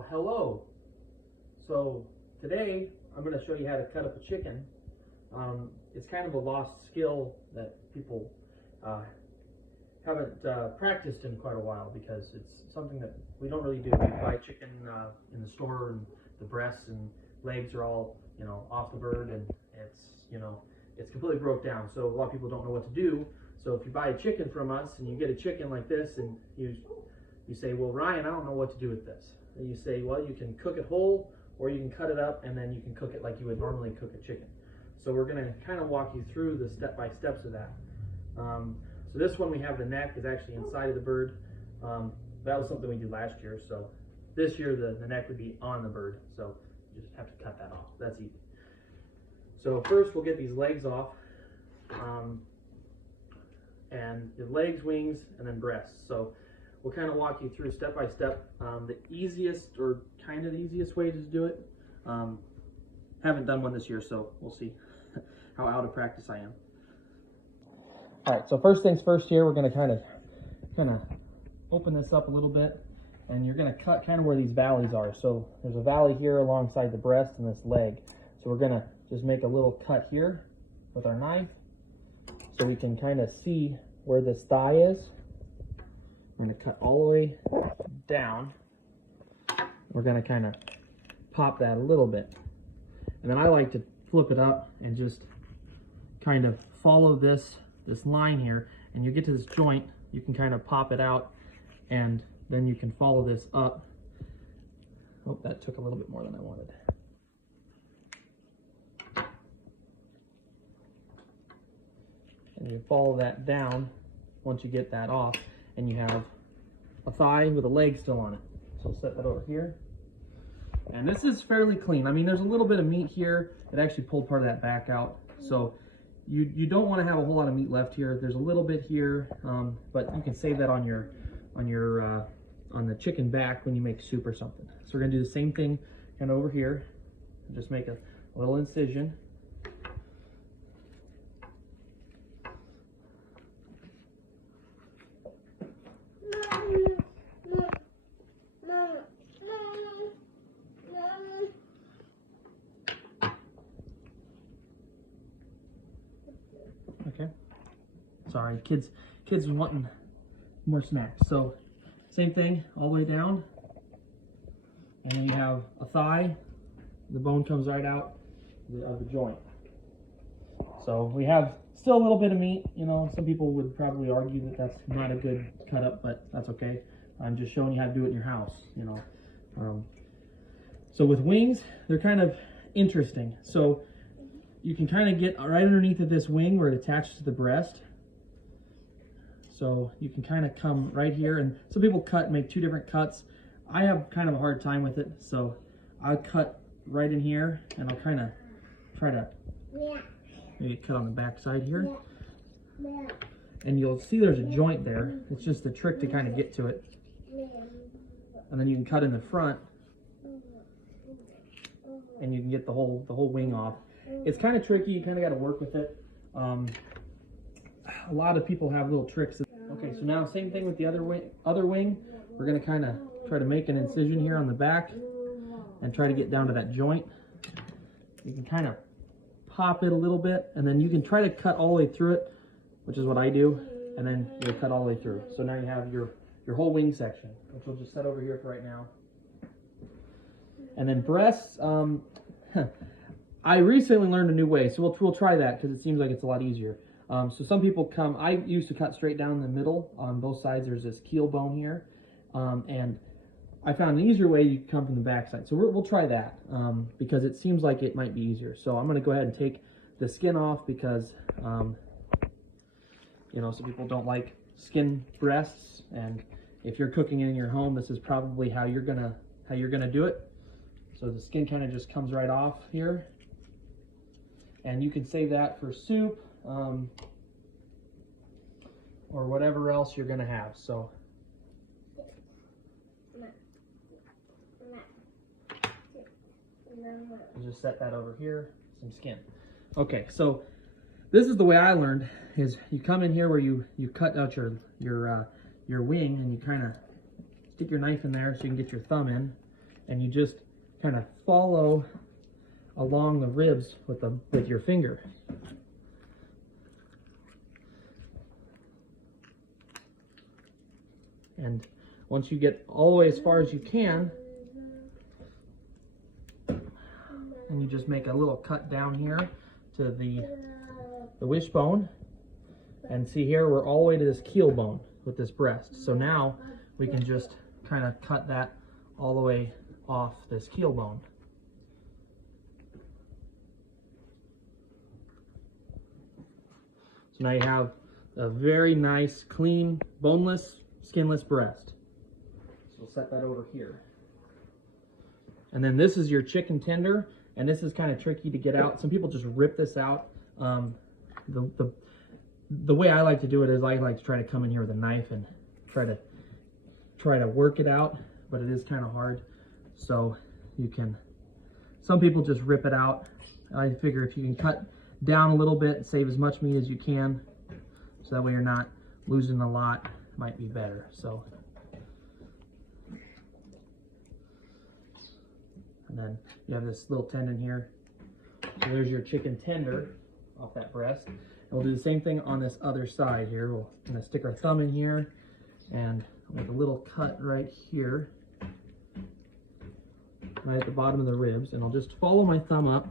Well, hello. So today I'm going to show you how to cut up a chicken. It's kind of a lost skill that people haven't practiced in quite a while, because it's something that we don't really do. We buy chicken in the store, and the breasts and legs are all, off the bird, and it's completely broke down. So a lot of people don't know what to do. So if you buy a chicken from us and you get a chicken like this, and you say, well, Ryan, I don't know what to do with this. And you say, well, you can cook it whole, or you can cut it up and then you can cook it like you would normally cook a chicken. So we're going to kind of walk you through the step-by-steps of that. So this one, we have the neck is actually inside of the bird. That was something we did last year. So this year the neck would be on the bird. So you just have to cut that off. That's easy. So first we'll get these legs off. And the legs, wings, and then breasts. So we'll kind of walk you through step by step. The easiest, or kind of the easiest way to do it. Haven't done one this year, so we'll see how out of practice I am. All right, so first things first here, we're going to kind of open this up a little bit, and you're going to cut kind of where these valleys are. So there's a valley here alongside the breast and this leg. So we're going to just make a little cut here with our knife, so we can kind of see where this thigh is. We're going to cut all the way down. We're going to kind of pop that a little bit. And then I like to flip it up and just kind of follow this line here. And you get to this joint, you can kind of pop it out, and then you can follow this up. Oh, that took a little bit more than I wanted. And you follow that down once you get that off, and you have a thigh with a leg still on it. So set that over here. And this is fairly clean. I mean, there's a little bit of meat here. It actually pulled part of that back out. So you don't want to have a whole lot of meat left here. There's a little bit here, but you can save that on the chicken back when you make soup or something. So we're gonna do the same thing kind of over here. Just make a little incision. Okay. Sorry, kids wanting more snacks. So same thing all the way down, and then you have a thigh. The bone comes right out of the joint. So we have still a little bit of meat. Some people would probably argue that that's not a good cut up, but that's okay. I'm just showing you how to do it in your house. So with wings, they're kind of interesting. So you can kind of get right underneath of this wing where it attaches to the breast. So you can kind of come right here, and some people make two different cuts. I have kind of a hard time with it, so I'll cut right in here, and I'll kind of try to maybe cut on the back side here. And you'll see there's a joint there. It's just a trick to kind of get to it. And then you can cut in the front, and you can get the whole wing off. It's kind of tricky. You kind of got to work with it. A lot of people have little tricks. Okay, so now same thing with the other wing. We're going to kind of try to make an incision here on the back and try to get down to that joint. You can kind of pop it a little bit, and then you can try to cut all the way through it, which is what I do, and then you'll cut all the way through. So now you have your whole wing section, which we'll just set over here for right now. And then breasts, I recently learned a new way, so we'll try that because it seems like it's a lot easier. So some people I used to cut straight down the middle. On both sides there's this keel bone here, and I found an easier way. You come from the back side. So we'll try that because it seems like it might be easier. So I'm going to go ahead and take the skin off because some people don't like skin breasts, and if you're cooking in your home, this is probably how you're gonna do it. So the skin kind of just comes right off here, and you can save that for soup or whatever else you're gonna have. So we'll just set that over here, some skin. Okay, so this is the way I learned, is you come in here where you cut out your wing, and you kind of stick your knife in there so you can get your thumb in, and you just kind of follow along the ribs with your finger. And once you get all the way as far as you can, and you just make a little cut down here to the wishbone. And see here, we're all the way to this keel bone with this breast. So now we can just kind of cut that all the way off this keel bone. So now you have a very nice, clean, boneless, skinless breast. So we'll set that over here. And then this is your chicken tender, and this is kind of tricky to get out. Some people just rip this out. The way I like to do it is I like to try to come in here with a knife and try to work it out, but it is kind of hard. So some people just rip it out. I figure if you can cut down a little bit and save as much meat as you can, so that way you're not losing a lot, might be better. So, and then you have this little tendon here. So there's your chicken tender off that breast. And we'll do the same thing on this other side here. We're gonna stick our thumb in here and make a little cut right here, right at the bottom of the ribs, and I'll just follow my thumb up,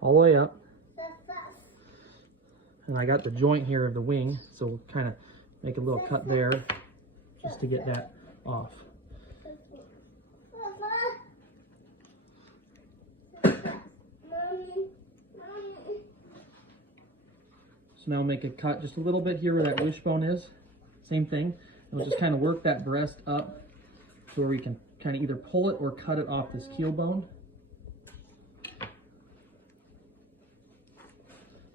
all the way up. And I got the joint here of the wing, so we'll kind of make a little cut there just to get that off. So now make a cut just a little bit here where that wishbone is. Same thing. And we'll just kind of work that breast up to where we can kind of either pull it or cut it off this keel bone.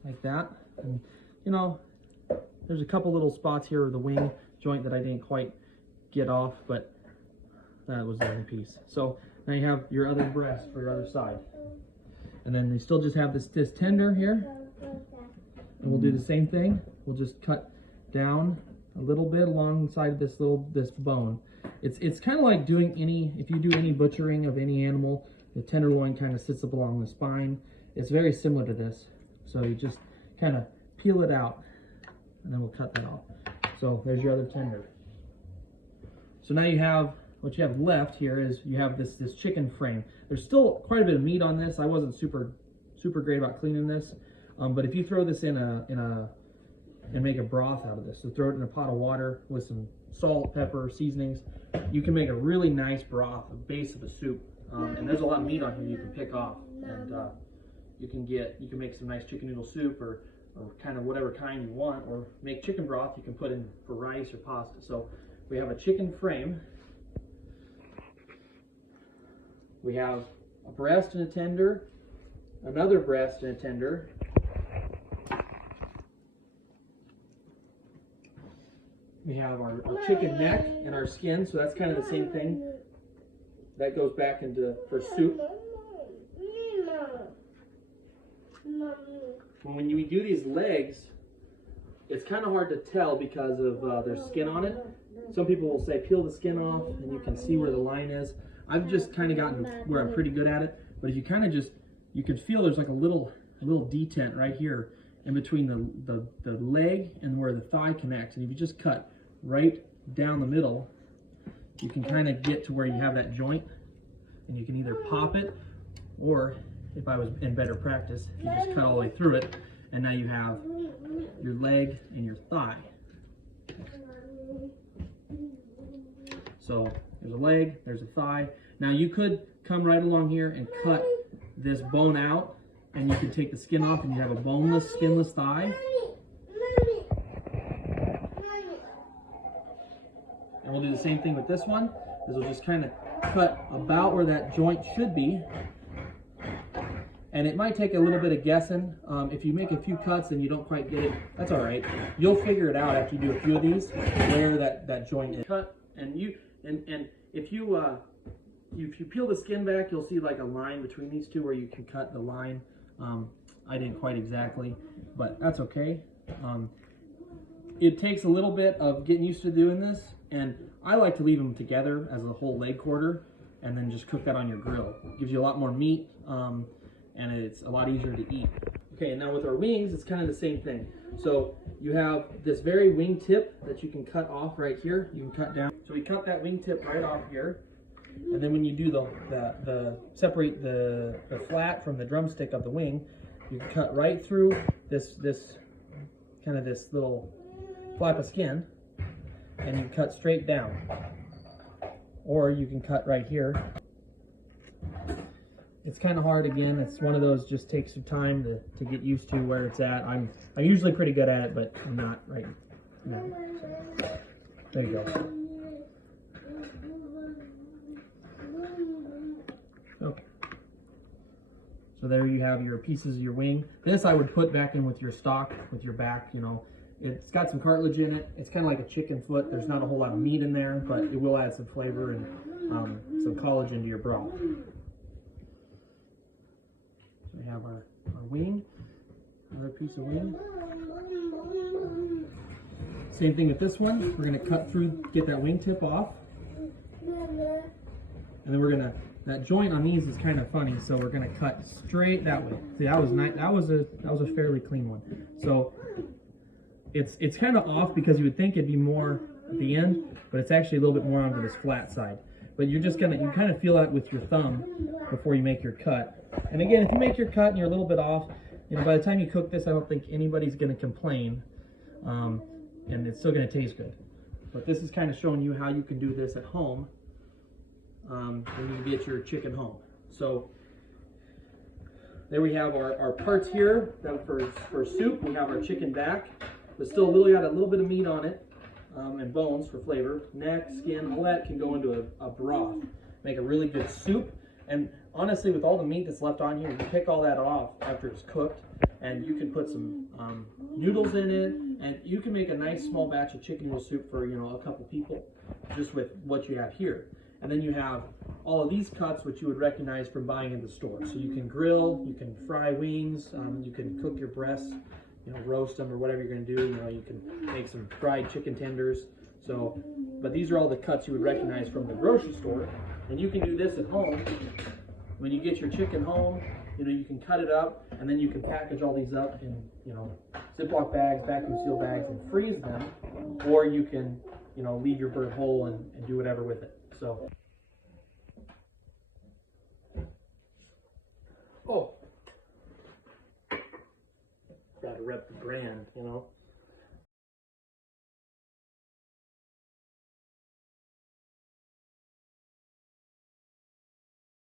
Like that. And you know, there's a couple little spots here of the wing joint that I didn't quite get off, but that was the only piece. So now you have your other breast for your other side. And then they still just have this tender here. And we'll do the same thing. We'll just cut down a little bit alongside this bone. It's kind of like doing if you do any butchering of any animal, the tenderloin kind of sits up along the spine. It's very similar to this. So you just kind of peel it out, and then we'll cut that off. So there's your other tender. So now you have, what you have left here is you have this chicken frame. There's still quite a bit of meat on this. I wasn't super great about cleaning this. But if you throw this in and make a broth out of this, so throw it in a pot of water with some salt, pepper, seasonings, you can make a really nice broth, a base of a soup. And there's a lot of meat on here you can pick off, and you can make some nice chicken noodle soup or kind of whatever kind you want, or make chicken broth you can put in for rice or pasta. So we have a chicken frame. We have a breast and a tender, another breast and a tender. We have our chicken neck and our skin, so that's kind of the same thing. That goes back for soup. When we do these legs, it's kind of hard to tell because of there's skin on it. Some people will say peel the skin off and you can see where the line is. I've just kind of gotten where I'm pretty good at it, but if you kind of you can feel there's like a little detent right here in between the leg and where the thigh connects, and if you just cut right down the middle, you can kind of get to where you have that joint, and you can either pop it, or if I was in better practice, you just cut all the way through it, and now you have your leg and your thigh. So there's a leg, there's a thigh. Now you could come right along here and cut this bone out, and you can take the skin off and you have a boneless, skinless thigh. And we'll do the same thing with this one, is we'll just kind of cut about where that joint should be. And it might take a little bit of guessing. If you make a few cuts and you don't quite get it, that's all right. You'll figure it out after you do a few of these, where that joint is. Cut, and if you peel the skin back, you'll see like a line between these two where you can cut the line. I didn't quite exactly, but that's okay. It takes a little bit of getting used to doing this, and I like to leave them together as a whole leg quarter and then just cook that on your grill. It gives you a lot more meat, and it's a lot easier to eat. Okay, and now with our wings, it's kind of the same thing. So you have this very wing tip that you can cut off right here. You can cut down. So we cut that wing tip right off here. And then when you do the separate the flat from the drumstick of the wing, you can cut right through this kind of this little flap of skin, and you can cut straight down. Or you can cut right here. It's kind of hard again. It's one of those, just takes some time to get used to where it's at. I'm usually pretty good at it, but I'm not right now. So, there you go. Okay. So there you have your pieces of your wing. This I would put back in with your stock, with your back, you know. It's got some cartilage in it. It's kind of like a chicken foot. There's not a whole lot of meat in there, but it will add some flavor and some collagen to your broth. So we have our wing, another piece of wing. Same thing with this one. We're going to cut through, get that wing tip off. And then we're going to, that joint on these is kind of funny, so we're going to cut straight that way. See, that was nice. That was a fairly clean one. So it's kind of off because you would think it'd be more at the end, but it's actually a little bit more onto this flat side. But you're just gonna, you kind of feel that with your thumb before you make your cut. And again, if you make your cut and you're a little bit off, you know, by the time you cook this, I don't think anybody's gonna complain, and it's still gonna taste good. But this is kind of showing you how you can do this at home when you get your chicken home. So there we have our parts here. That for soup, we have our chicken back, but still got a little bit of meat on it, and bones for flavor. Neck, skin, all that can go into a broth. Make a really good soup. And honestly, with all the meat that's left on here, you pick all that off after it's cooked, and you can put some noodles in it, and you can make a nice small batch of chicken noodle soup for, you know, a couple people, just with what you have here. And then you have all of these cuts, which you would recognize from buying in the store. So you can grill, you can fry wings, you can cook your breasts, you know, roast them or whatever you're going to do. You know, you can make some fried chicken tenders. So, but these are all the cuts you would recognize from the grocery store. And you can do this at home. When you get your chicken home, you know, you can cut it up, and then you can package all these up in, you know, Ziploc bags, vacuum seal bags, and freeze them. Or you can, you know, leave your bird whole and do whatever with it. So, oh, gotta rep the brand, you know.